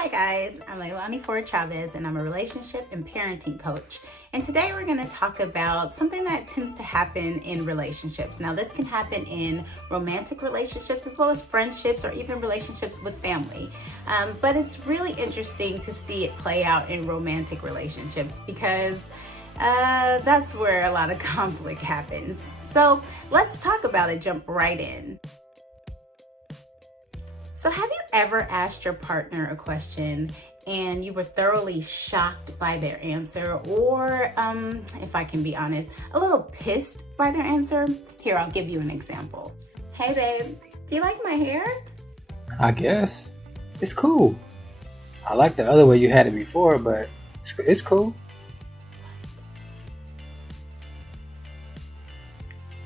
Hi guys, I'm Leilani for Chavez and I'm a relationship and parenting coach. And today we're going to talk about something that tends to happen in relationships. Now this can happen in romantic relationships as well as friendships or even relationships with family. But it's really interesting to see it play out in romantic relationships because that's where a lot of conflict happens. So let's talk about it, jump right in. So have you ever asked your partner a question and you were thoroughly shocked by their answer or, if I can be honest, a little pissed by their answer? Here, I'll give you an example. Hey babe, do you like my hair? I guess. It's cool. I like the other way you had it before, but it's cool.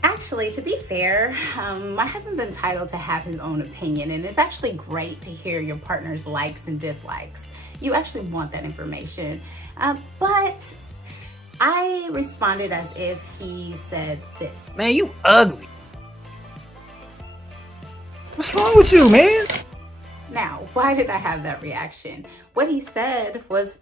Actually, to be fair, my husband's entitled to have his own opinion, and it's actually great to hear your partner's likes and dislikes. You actually want that information. But I responded as if he said this. Man, you ugly. What's wrong with you, man? Now, why did I have that reaction? What he said was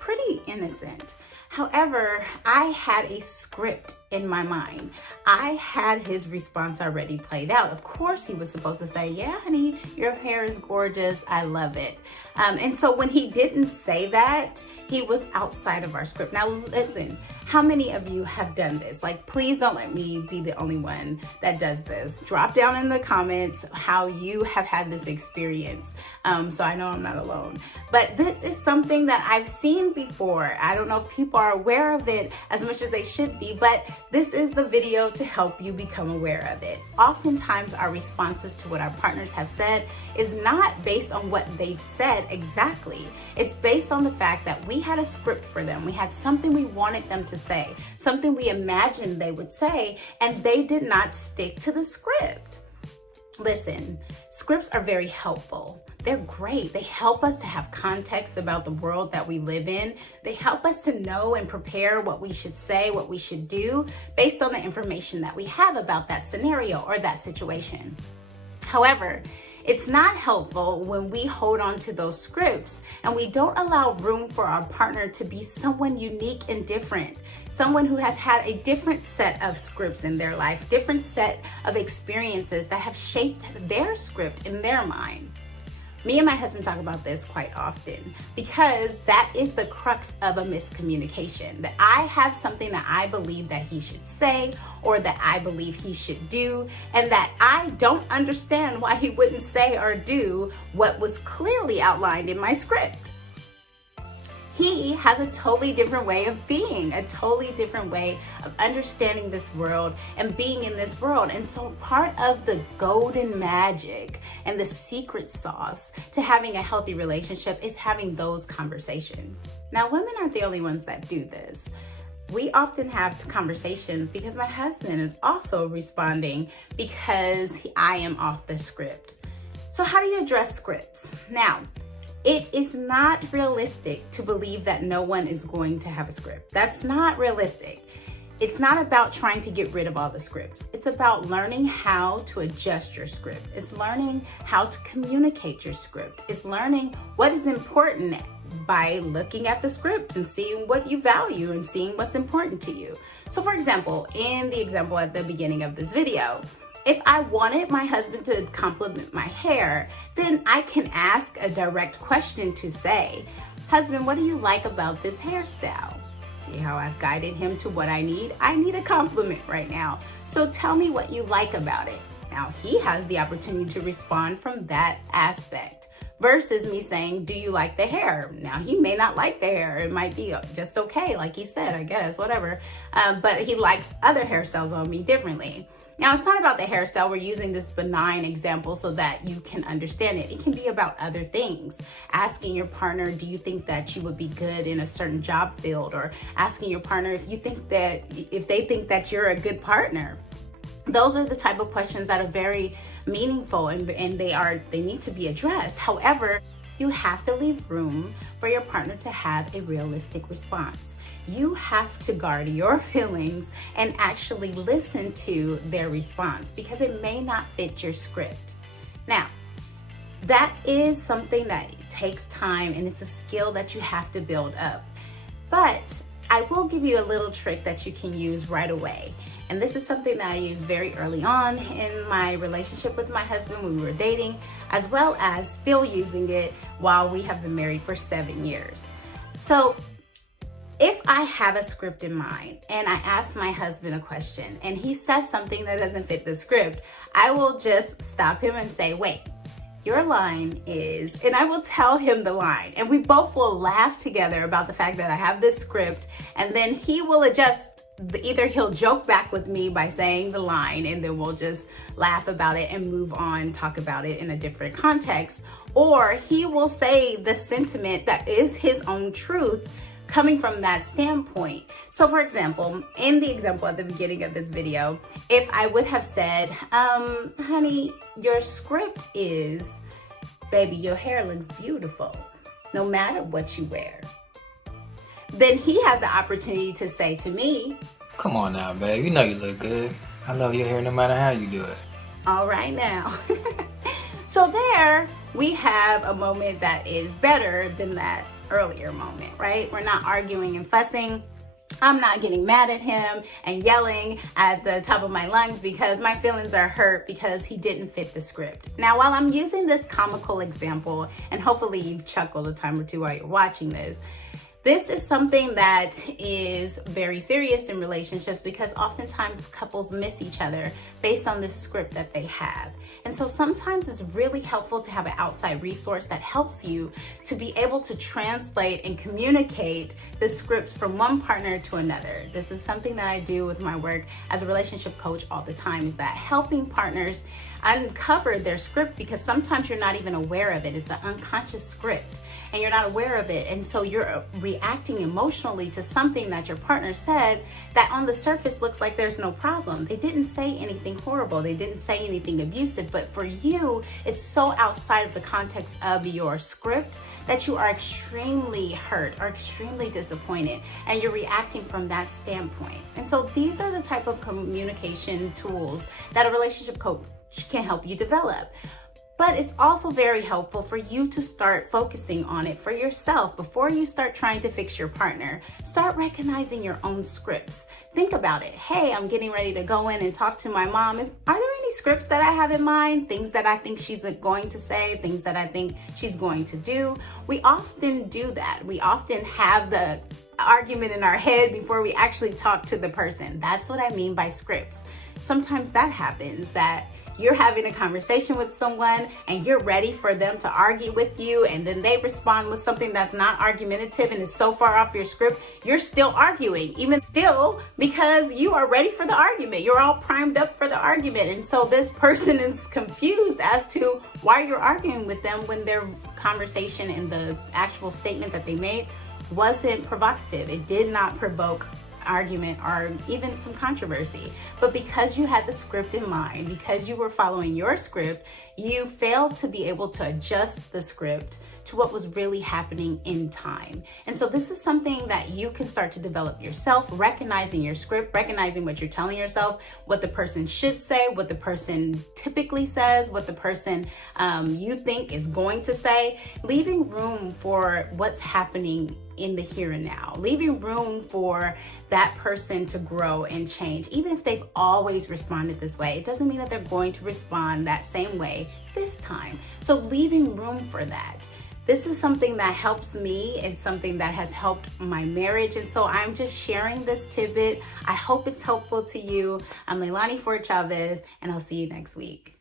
pretty innocent. However, I had a script in my mind. I had his response already played out. Of course, he was supposed to say, yeah, honey, your hair is gorgeous. I love it. And so when he didn't say that, he was outside of our script. Now, listen, how many of you have done this? Like, please don't let me be the only one that does this. Drop down in the comments how you have had this experience. So I know I'm not alone. But this is something that I've seen before. I don't know if people are aware of it as much as they should be, but this is the video to help you become aware of it. Oftentimes our responses to what our partners have said is not based on what they've said exactly. It's based on the fact that we had a script for them. We had something we wanted them to say, something we imagined they would say, and they did not stick to the script. Listen, scripts are very helpful. They're great. They help us to have context about the world that we live in. They help us to know and prepare what we should say, what we should do based on the information that we have about that scenario or that situation. However, it's not helpful when we hold on to those scripts and we don't allow room for our partner to be someone unique and different, someone who has had a different set of scripts in their life, different set of experiences that have shaped their script in their mind. Me and my husband talk about this quite often because that is the crux of a miscommunication. That I have something that I believe that he should say or that I believe he should do, and that I don't understand why he wouldn't say or do what was clearly outlined in my script. He has a totally different way of being, a totally different way of understanding this world and being in this world. And so part of the golden magic and the secret sauce to having a healthy relationship is having those conversations. Now, women aren't the only ones that do this. We often have conversations because my husband is also responding because I am off the script. So how do you address scripts? Now, it is not realistic to believe that no one is going to have a script. That's not realistic. It's not about trying to get rid of all the scripts. It's about learning how to adjust your script. It's learning how to communicate your script. It's learning what is important by looking at the script and seeing what you value and seeing what's important to you. So for example, in the example at the beginning of this video, if I wanted my husband to compliment my hair, then I can ask a direct question to say, husband, what do you like about this hairstyle? See how I've guided him to what I need? I need a compliment right now. So tell me what you like about it. Now he has the opportunity to respond from that aspect versus me saying, do you like the hair? Now he may not like the hair. It might be just okay, like he said, I guess, whatever. But he likes other hairstyles on me differently. Now, it's not about the hairstyle. We're using this benign example so that you can understand it. It can be about other things. Asking your partner, do you think that you would be good in a certain job field? Or asking your partner if they think that you're a good partner. Those are the type of questions that are very meaningful and they need to be addressed. However, you have to leave room for your partner to have a realistic response. You have to guard your feelings and actually listen to their response because it may not fit your script. Now, That is something that takes time, and it's a skill that you have to build up. But I will give you a little trick that you can use right away. And this is something that I used very early on in my relationship with my husband when we were dating, as well as still using it while we have been married for 7 years. So if I have a script in mind and I ask my husband a question and he says something that doesn't fit the script, I will just stop him and say, wait, your line is, and I will tell him the line, and we both will laugh together about the fact that I have this script, and then he will adjust. Either he'll joke back with me by saying the line, and then we'll just laugh about it and move on, talk about it in a different context, or he will say the sentiment that is his own truth coming from that standpoint. So for example, in the example at the beginning of this video, if I would have said, honey, your script is, baby, your hair looks beautiful, no matter what you wear. Then he has the opportunity to say to me, Come on now, babe. You know you look good. I love your hair no matter how you do it. all right now. So there we have a moment that is better than that earlier moment, right? We're not arguing and fussing. I'm not getting mad at him and yelling at the top of my lungs because my feelings are hurt because he didn't fit the script. Now, while I'm using this comical example, and hopefully you've chuckled a time or two while you're watching this is something that is very serious in relationships because oftentimes couples miss each other based on this script that they have. And so sometimes it's really helpful to have an outside resource that helps you to be able to translate and communicate the scripts from one partner to another. This is something that I do with my work as a relationship coach all the time, is that helping partners uncover their script, because sometimes you're not even aware of it. It's an unconscious script and you're not aware of it. And so you're reacting emotionally to something that your partner said that on the surface looks like there's no problem. They didn't say anything horrible. They didn't say anything abusive, but for you, it's so outside of the context of your script that you are extremely hurt or extremely disappointed, and you're reacting from that standpoint. And so these are the type of communication tools that a relationship coach can help you develop. But it's also very helpful for you to start focusing on it for yourself before you start trying to fix your partner. Start recognizing your own scripts. Think about it. Hey, I'm getting ready to go in and talk to my mom. Are there any scripts that I have in mind? Things that I think she's going to say, things that I think she's going to do. We often do that. We often have the argument in our head before we actually talk to the person. That's what I mean by scripts. Sometimes that happens, that you're having a conversation with someone and you're ready for them to argue with you, and then they respond with something that's not argumentative and is so far off your script, you're still arguing, even still, because you are ready for the argument. You're all primed up for the argument. And so this person is confused as to why you're arguing with them when their conversation and the actual statement that they made wasn't provocative. It did not provoke argument or even some controversy. But because you had the script in mind, because you were following your script, you failed to be able to adjust the script to what was really happening in time. And so this is something that you can start to develop yourself, recognizing your script, recognizing what you're telling yourself, what the person should say, what the person typically says, what the person you think is going to say, leaving room for what's happening in the here and now, leaving room for that person to grow and change. Even if they've always responded this way, it doesn't mean that they're going to respond that same way this time. So leaving room for that. This is something that helps me. It's something that has helped my marriage. And so I'm just sharing this tidbit. I hope it's helpful to you. I'm Leilani for Chavez, and I'll see you next week.